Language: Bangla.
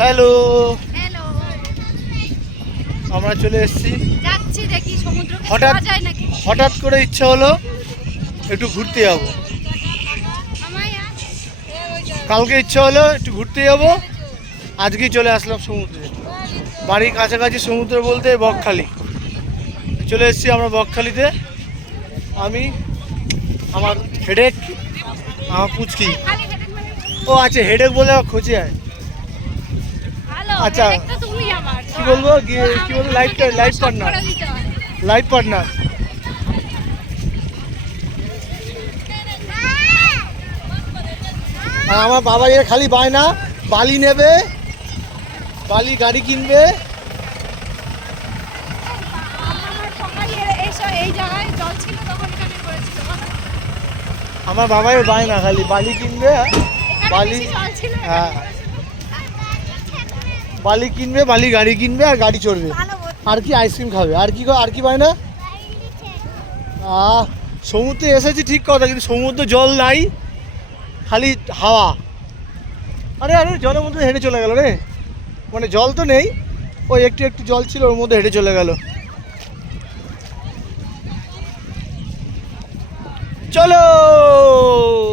Hello, hello. আমরা চলে এসেছি। যাচ্ছি দেখি সমুদ্র হঠাৎ যায় নাকি। হঠাৎ করে ইচ্ছা হলো একটু ঘুরতে যাব। কালকে ইচ্ছা হলো একটু ঘুরতে যাব, আজকেই চলে আসলাম সমুদ্রে। বাড়ির কাছাকাছি সমুদ্র বলতে বকখালি। চলে এসেছি আমরা বকখালিতে। আমি, আমার হেডেক, আমার পুচকি। ও আচ্ছা, হেডেক বলে আমার খোঁজে আয়। আচ্ছা, কি বলবো, কি বলবো, লাইফ পার্টনার, লাইফ পার্টনার। আর আমার বাবা এর খালি বায়না, বালি নেবে, বালি গাড়ি কিনবে। আমার বাবার বায়না খালি বালি কিনবে, বালি, হ্যাঁ, বালি কিনবে, বালি গাড়ি কিনবে আর গাড়ি চড়বে। আর কি আইসক্রিম খাবে, আর কি বায়না। সমুদ্রে এসেছি ঠিক কথা, কিন্তু সমুদ্র জল নাই, খালি হাওয়া। আরে আরে, জলের মধ্যে হেঁটে চলে গেল রে, মানে জল তো নেই, ওই একটু একটু জল ছিল, ওর মধ্যে হেঁটে চলে গেল। চলো।